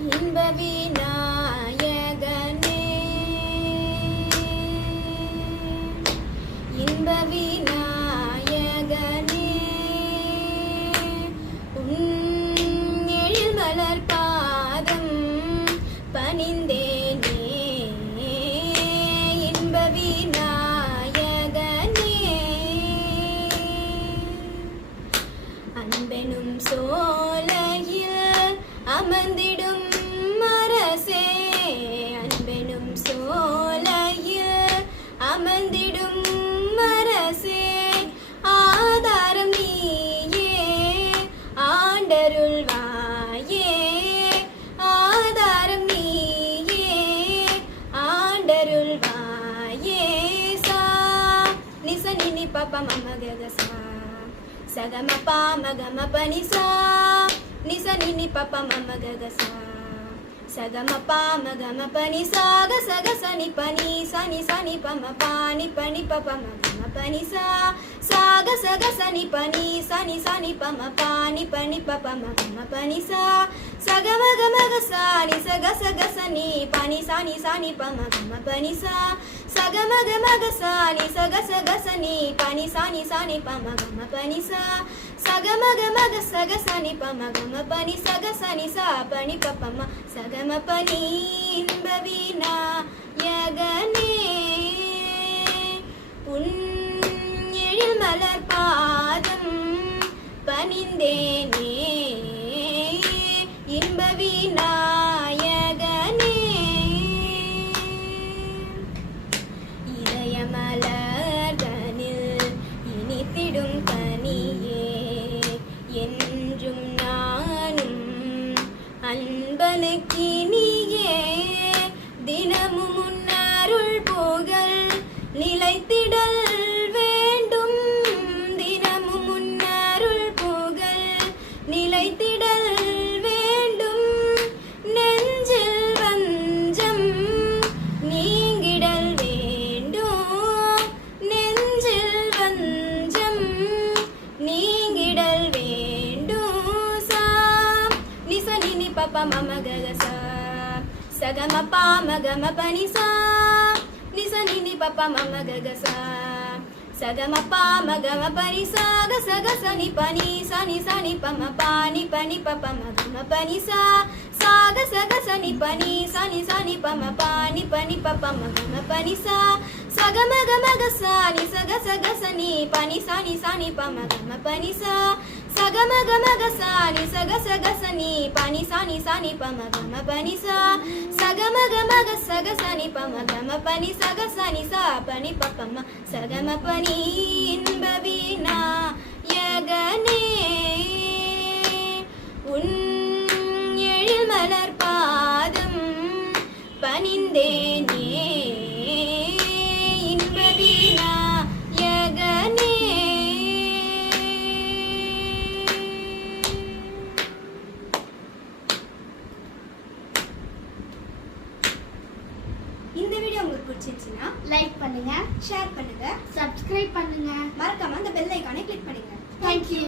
இன்ப விநாயகனே இன்ப விநாயகனே உன் எழில் மலர் பாதம் பணிந்தேனே இன்ப விநாயகனே அன்பெனும் சோலையில் அமர்ந்திடும் அரசே அன்பெனும் சோலையில் அமர்ந்திடும் அரசே ஆதாரம் நீயே ஆண்டருள்வாயே ஆதாரம் நீயே ஆண்டருள்வாயே சா நிச நினி பப மம ககசா சகம பாமகம பனிசா நிச நினி பப மம ககசா சகம பாமகம பனி சாக சக சனி பனி சனி சனி பம பானி பனி பப மகம பனிசா சாக சக சனி பனி சனி சனி பம பானி பனி பப மகம பனிசா சகம கமக சானி சக சக சனி பனி சனி சனி பம கம பனிசா சகம கமக சானி சக சக சனி பனி சனி சனி பம கம பனிசா சகம கமக சக சனி பம கம பனி சக சனி சா பனி பபம சகம பனி இன்ப விநாயகனே உன் எழில் மலர் பாதம் பணிந்தேனே இன்ப விநாயகனே இதய மலர்தனில் இனித்திடும் கனியே என்றும் நானும் அன்பனுக்கினியே தினமும் உன்னருள் புகழ் நிலைத்திடல் வேண்டும் தினமும் உன்னருள் புகழ் நிலைத்திடல் வேண்டும் நெஞ்சில் வஞ்சம் நீங்கிடல் வேண்டும் நெஞ்சில் வஞ்சம் நீங்கிடல் வேண்டும் சா நிச நினி பப மம ககசா சகம பாமகம பனிசா நிச நினி பப மம ககசா சகம பாமகம பனிசா கசக சனி பனி சனி சனி பம பானி பனி பப மகம பனிசா சாக சக சனி பனி சனி சனி பம பானி பனி பப மகம பனிசா சகம கமக சானி சக சக சனி பனி சனி சனி பம கம பனிசா சகம கமக சானி சக சக சனி பனி சனி சனி பம கம பனிசா சகம கமக சக சனி பம கம பனி சக சனி சா பனி பபம சகம பனி இன்ப விநாயகனே உன் எழில் மலர் பாதம் பணிந்தேனே இன்ப விநாயகனே இந்த வீடியோ உங்களுக்கு பிடிச்சிருந்துச்சுன்னா லைக் பண்ணுங்க, ஷேர் பண்ணுங்க, சப்ஸ்கிரைப் பண்ணுங்க, மறக்காம அந்த பெல் ஐகானை கிளிக் பண்ணுங்க. தேங்க்யூ.